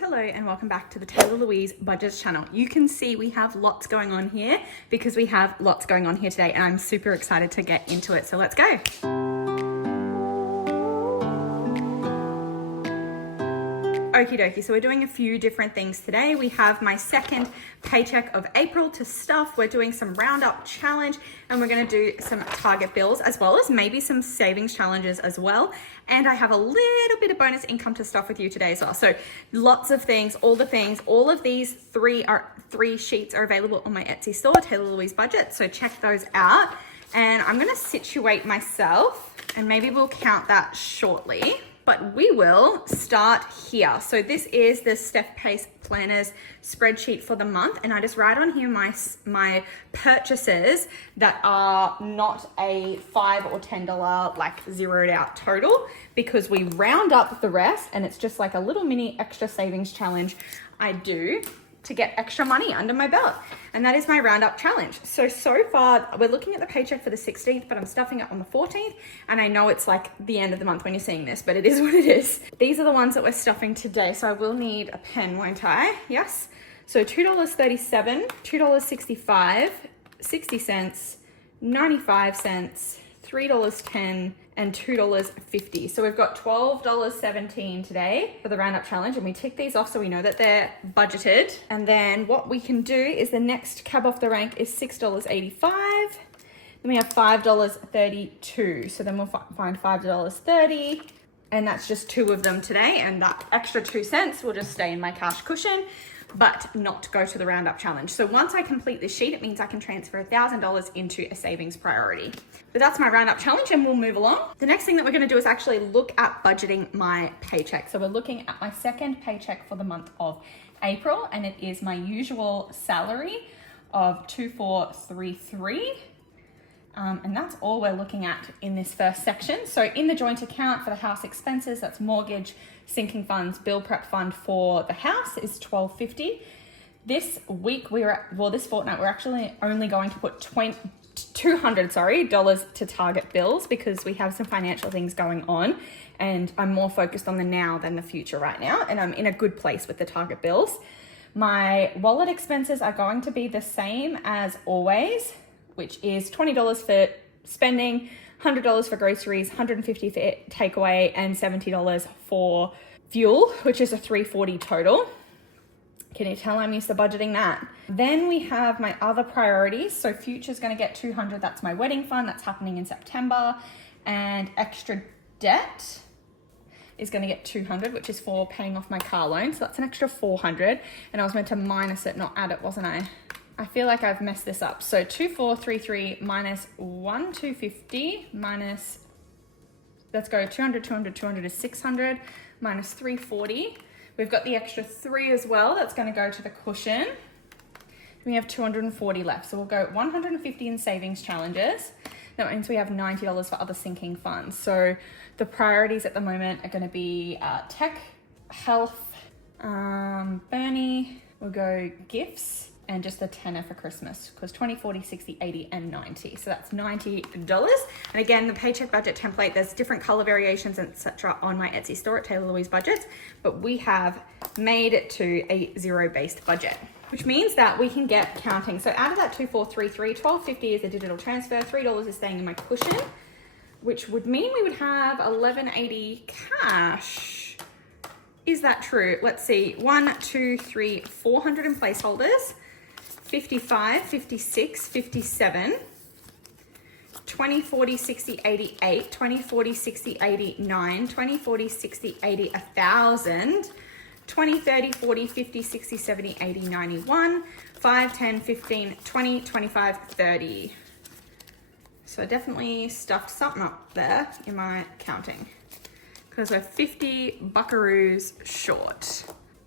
Hello, and welcome back to the Taylah Louise Budgets channel. You can see we have lots going on here because we have lots going on here today, and I'm super excited to get into it. So let's go. Okie dokie, so we're doing a few different things today. We have my second paycheck of April to stuff. We're doing some Roundup challenge, and we're gonna do some target bills as well as maybe some savings challenges as well. And I have a little bit of bonus income to stuff with you today as well. So lots of things, all of these three sheets are available on my Etsy store, Taylah Louise Budget. So check those out. And I'm gonna situate myself, and maybe we'll count that shortly. But we will start here. So this is the Steph Pace Planners spreadsheet for the month. And I just write on here my purchases that are not a $5 or $10 like zeroed out total, because we round up the rest and it's just like a little mini extra savings challenge I do to get extra money under my belt. And that is my Roundup challenge. So far, we're looking at the paycheck for the 16th, but I'm stuffing it on the 14th. And I know it's like the end of the month when you're seeing this, but it is what it is. These are the ones that we're stuffing today. So I will need a pen, won't I? Yes. So $2.37, $2.65, 60 cents, 95 cents, $3.10, and $2.50. So we've got $12.17 today for the Roundup challenge, and we tick these off so we know that they're budgeted. And then what we can do is the next cab off the rank is $6.85. Then we have $5.32. So then we'll find $5.30, and that's just two of them today. And that extra 2 cents will just stay in my cash cushion, but not go to the Roundup challenge. So once I complete this sheet, it means I can transfer $1,000 into a savings priority. But that's my Roundup challenge, and we'll move along. The next thing that we're gonna do is actually look at budgeting my paycheck. So we're looking at my second paycheck for the month of April, and it is my usual salary of $2,433. And that's all we're looking at in this first section. So in the joint account for the house expenses, that's mortgage, sinking funds, bill prep fund for the house is $1,250. This week this fortnight, we're actually only going to put $200 to target bills because we have some financial things going on, and I'm more focused on the now than the future right now, and I'm in a good place with the target bills. My wallet expenses are going to be the same as always, which is $20 for spending, $100 for groceries, $150 for takeaway, and $70 for fuel, which is a $340 total. Can you tell I'm used to budgeting that? Then we have my other priorities. So future's gonna get $200, that's my wedding fund, that's happening in September. And extra debt is gonna get $200, which is for paying off my car loan. So that's an extra $400. And I was meant to minus it, not add it, wasn't I? I feel like I've messed this up. So 2,433 minus 1,250 minus, let's go 200, 200, 200 is 600 minus 340. We've got the extra 3 as well. That's gonna go to the cushion. We have 240 left. So we'll go 150 in savings challenges. That means we have $90 for other sinking funds. So the priorities at the moment are gonna be tech, health, Bernie, we'll go gifts, and just a tenner for Christmas, because 20, 40, 60, 80, and 90. So that's $90. And again, the paycheck budget template, there's different color variations, etc. on my Etsy store at Taylah Louise Budgets, but we have made it to a zero-based budget, which means that we can get counting. So out of that 2,433, $12.50 is a digital transfer, $3 is staying in my cushion, which would mean we would have $11.80 cash. Is that true? Let's see, 1, 2, 3, 400 in placeholders, 55, 56, 57, 20, 40, 60, 88, 20, 40, 60, 89, 20, 40, 60, 80, 1,000, 20, 30, 40, 50, 60, 70, 80, 91, 5, 10, 15, 20, 25, 30. So I definitely stuffed something up there in my counting, because we're 50 buckaroos short.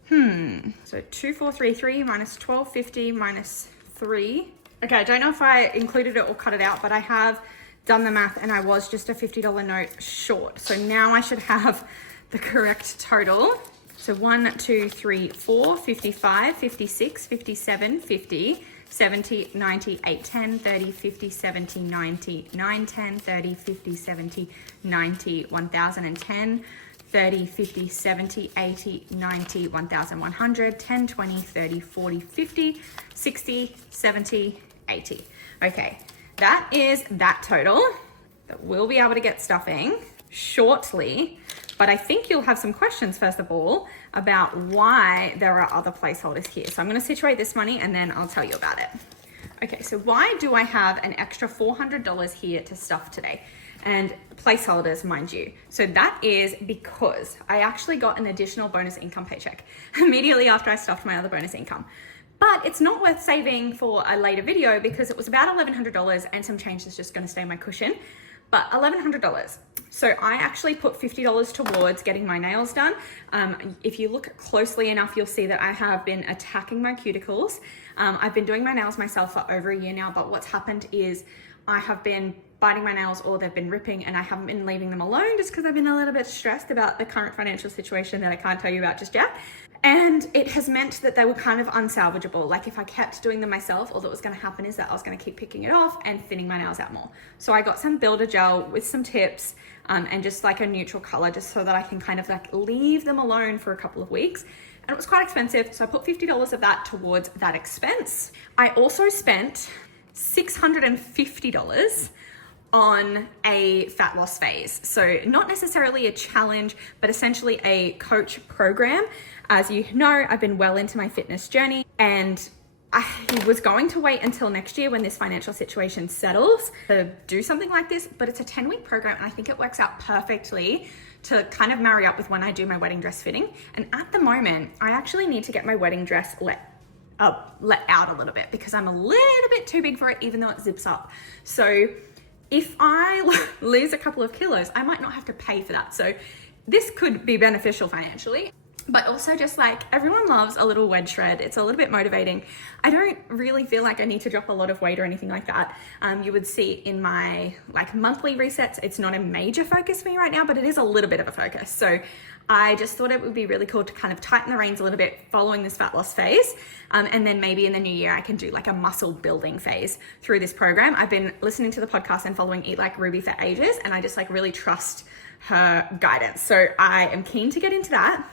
So 2,433 minus 1,250 minus 3. Okay, I don't know if I included it or cut it out, but I have done the math and I was just a $50 note short. So now I should have the correct total. So 1, 2, 3, 4, 55, 56, 57, 50, 70, 90, 8, 10, 30, 50, 70, 90, 9, 10, 30, 50, 70, 90, 1,010, 30, 50, 70, 80, 90, 1,100, 10, 20, 30, 40, 50, 60, 70, 80. Okay, that is that total that we'll be able to get stuffing shortly. But I think you'll have some questions, first of all, about why there are other placeholders here. So I'm going to situate this money and then I'll tell you about it. Okay, so why do I have an extra $400 here to stuff today? And placeholders, mind you. So that is because I actually got an additional bonus income paycheck immediately after I stuffed my other bonus income. But it's not worth saving for a later video because it was about $1,100 and some change is just going to stay in my cushion. But $1,100. So I actually put $50 towards getting my nails done. If you look closely enough, you'll see that I have been attacking my cuticles. I've been doing my nails myself for over a year now, but what's happened is I have been biting my nails or they've been ripping and I haven't been leaving them alone just because I've been a little bit stressed about the current financial situation that I can't tell you about just yet. And it has meant that they were kind of unsalvageable. Like if I kept doing them myself, all that was going to happen is that I was going to keep picking it off and thinning my nails out more. So I got some builder gel with some tips and just like a neutral color just so that I can kind of like leave them alone for a couple of weeks. And it was quite expensive. So I put $50 of that towards that expense. I also spent $650 on a fat loss phase. So not necessarily a challenge, but essentially a coach program. As you know, I've been well into my fitness journey and I was going to wait until next year when this financial situation settles to do something like this, but it's a 10-week program and I think it works out perfectly to kind of marry up with when I do my wedding dress fitting. And at the moment, I actually need to get my wedding dress let out a little bit because I'm a little bit too big for it, even though it zips up. So if I lose a couple of kilos, I might not have to pay for that. So this could be beneficial financially, but also just like everyone loves a little wedge shred. It's a little bit motivating. I don't really feel like I need to drop a lot of weight or anything like that. You would see in my like monthly resets, it's not a major focus for me right now, but it is a little bit of a focus. So I just thought it would be really cool to kind of tighten the reins a little bit following this fat loss phase. And then maybe in the new year, I can do like a muscle building phase through this program. I've been listening to the podcast and following Eat Like Ruby for ages, and I just like really trust her guidance. So I am keen to get into that.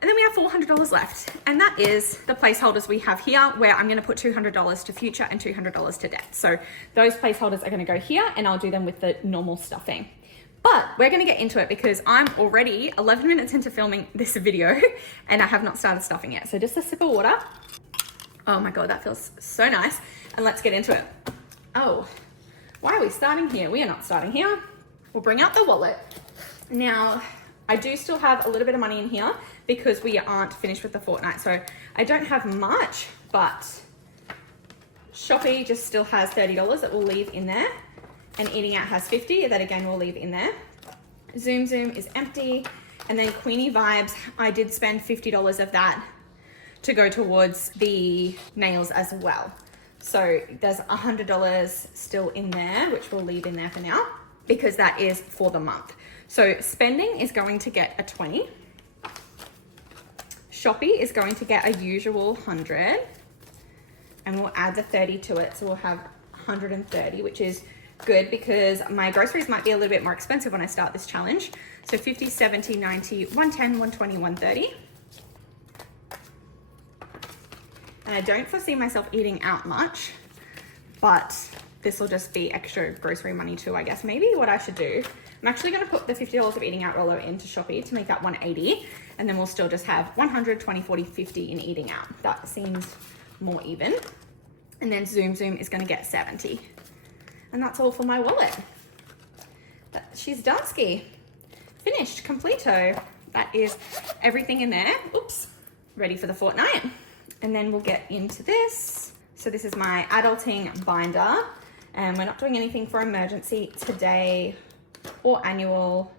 And then we have $400 left. And that is the placeholders we have here where I'm gonna put $200 to future and $200 to debt. So those placeholders are gonna go here and I'll do them with the normal stuffing. But we're gonna get into it because I'm already 11 minutes into filming this video and I have not started stuffing yet. So just a sip of water. Oh my God, that feels so nice. And let's get into it. Oh, why are we starting here? We are not starting here. We'll bring out the wallet. Now, I do still have a little bit of money in here because we aren't finished with the fortnight. So I don't have much, but Shopee just still has $30 that we'll leave in there. And Eating Out has $50 that again we'll leave in there. Zoom is empty. And then Queenie Vibes, I did spend $50 of that to go towards the nails as well. So there's $100 still in there, which we'll leave in there for now because that is for the month. So spending is going to get a 20. Shopee is going to get a usual 100 and we'll add the 30 to it. So we'll have 130, which is good because my groceries might be a little bit more expensive when I start this challenge. So 50, 70, 90, 110, 120, 130. And I don't foresee myself eating out much, but this will just be extra grocery money too, I guess. Maybe what I should do, I'm actually gonna put the $50 of Eating Out roller into Shopee to make that 180, and then we'll still just have 100, 20, 40, 50 in Eating Out. That seems more even. And then Zoom is gonna get 70. And that's all for my wallet. She's done ski. Finished, completo. That is everything in there. Oops, ready for the fortnight. And then we'll get into this. So this is my adulting binder, and we're not doing anything for emergency today or annual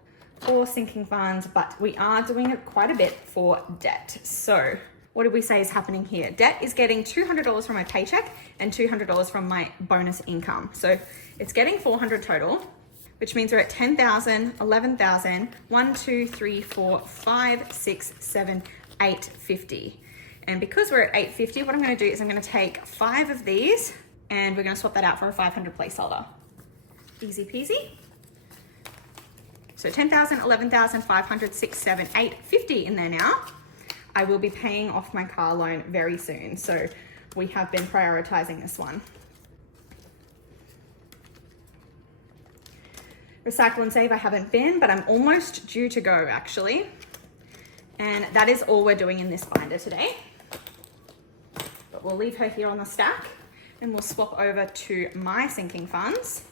or sinking funds, but we are doing quite a bit for debt. So what did we say is happening here? Debt is getting $200 from my paycheck and $200 from my bonus income. So it's getting $400 total, which means we're at 10,000, 11,000, 1, 2, 3, 4, 5, 6, 7, 850. And because we're at 850, what I'm gonna do is I'm gonna take 5 of these and we're gonna swap that out for a 500 placeholder. Easy peasy. So 10,000, 11,000, 500, 6, 7, 8, 50 in there now. I will be paying off my car loan very soon. So we have been prioritizing this one. Recycle and save, I haven't been, but I'm almost due to go actually. And that is all we're doing in this binder today. But we'll leave her here on the stack and we'll swap over to my sinking funds.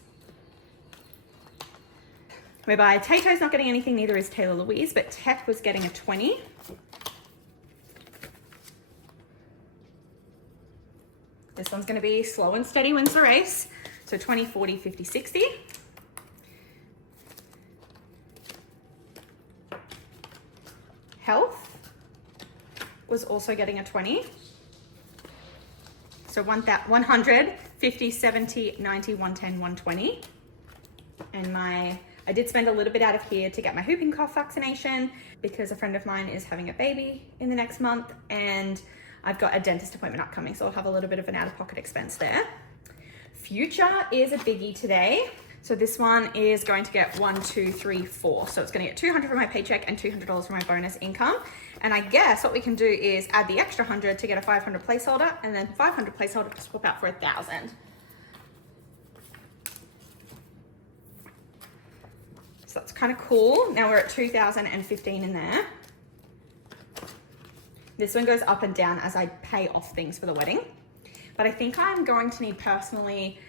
Whereby Tato's not getting anything, neither is Taylah Louise, but Tech was getting a 20. This one's gonna be slow and steady wins the race. So 20, 40, 50, 60. Health was also getting a 20. So 100, 50, 70, 90, 110, 120. And I did spend a little bit out of here to get my whooping cough vaccination because a friend of mine is having a baby in the next month and I've got a dentist appointment upcoming, so I'll have a little bit of an out-of-pocket expense there. Future is a biggie today. So this one is going to get 1, 2, 3, 4. So it's going to get $200 for my paycheck and $200 for my bonus income. And I guess what we can do is add the extra 100 to get a 500 placeholder and then 500 placeholder to swap out for 1,000. So that's kind of cool. Now we're at 2,015 in there. This one goes up and down as I pay off things for the wedding. But I think I'm going to need personally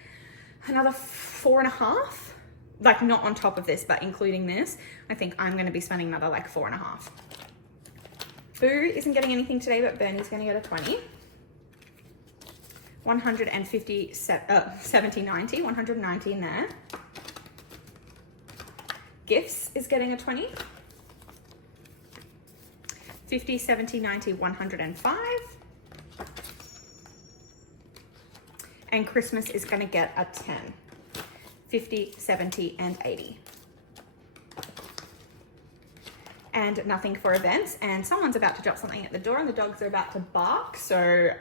another 4.5, like not on top of this, but including this. I think I'm going to be spending another like 4.5. Boo isn't getting anything today, but Bernie's going to get a 20. 150, 70, 90, 190 in there. Gifts is getting a 20. 50, 70, 90, 105. And Christmas is going to get a 10. 50, 70, and 80. And nothing for events. And someone's about to drop something at the door and the dogs are about to bark. So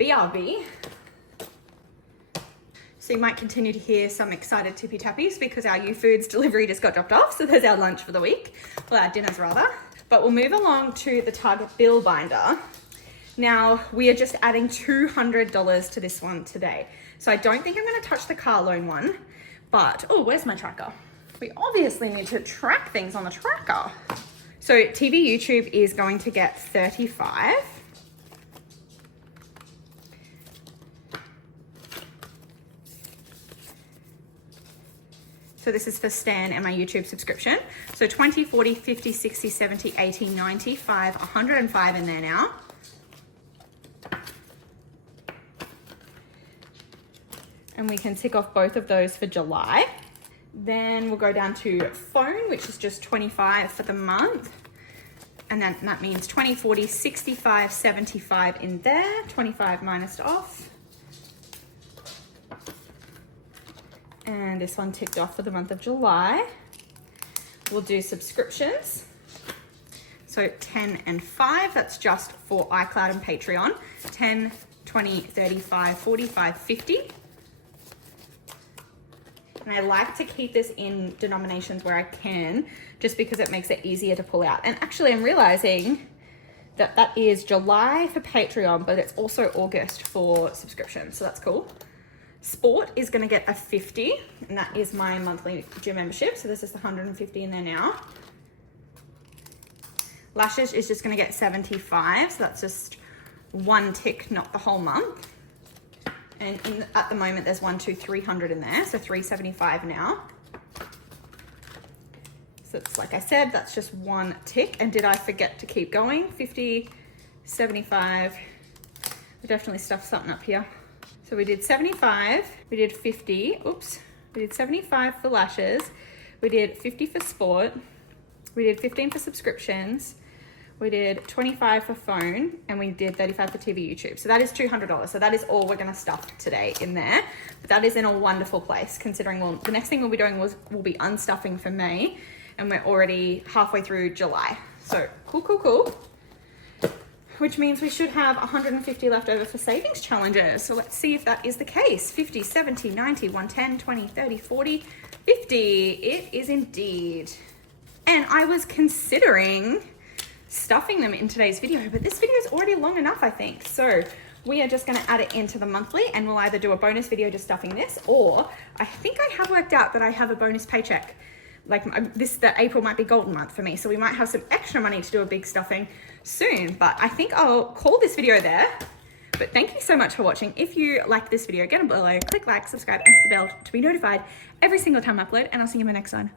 BRB. So you might continue to hear some excited tippy tappies because our U-Foods delivery just got dropped off. So there's our lunch for the week. Well, our dinners rather. But we'll move along to the Target bill binder. Now, we are just adding $200 to this one today. So I don't think I'm gonna touch the car loan one, but, oh, where's my tracker? We obviously need to track things on the tracker. So TV YouTube is going to get 35. So this is for Stan and my YouTube subscription. So 20, 40, 50, 60, 70, 80, 95, 105 in there now. And we can tick off both of those for July. Then we'll go down to phone, which is just 25 for the month. And then that means 20, 40, 65, 75 in there, 25 minus off. And this one ticked off for the month of July. We'll do subscriptions. So 10 and 5, that's just for iCloud and Patreon. 10, 20, 35, 45, 50. And I like to keep this in denominations where I can, just because it makes it easier to pull out. And actually I'm realizing that that is July for Patreon, but it's also August for subscription. So that's cool. Sport is going to get a 50, and that is my monthly gym membership. So this is the 150 in there now. Lashes is just going to get 75. So that's just one tick, not the whole month. And at the moment, there's 300 in there. So 375 now. So it's like I said, that's just one tick. And did I forget to keep going? 50, 75. We definitely stuffed something up here. So we did 75, we did 50, oops, we did 75 for lashes, we did 50 for sport, we did 15 for subscriptions, we did 25 for phone, and we did 35 for TV YouTube. So that is $200. So that is all we're gonna stuff today in there. But that is in a wonderful place, considering the next thing we'll be doing will be unstuffing for May, and we're already halfway through July. So cool, cool, cool. which means we should have 150 left over for savings challenges. So let's see if that is the case. 50, 70, 90, 110, 20, 30, 40, 50. It is indeed. And I was considering stuffing them in today's video, but this video is already long enough, I think. So we are just going to add it into the monthly, and we'll either do a bonus video just stuffing this, or I think I have worked out that I have a bonus paycheck. Like the April might be golden month for me, so we might have some extra money to do a big stuffing soon. But I think I'll call this video there. But thank you so much for watching. If you like this video, get it below, click like, subscribe, and hit the bell to be notified every single time I upload, and I'll see you in my next one.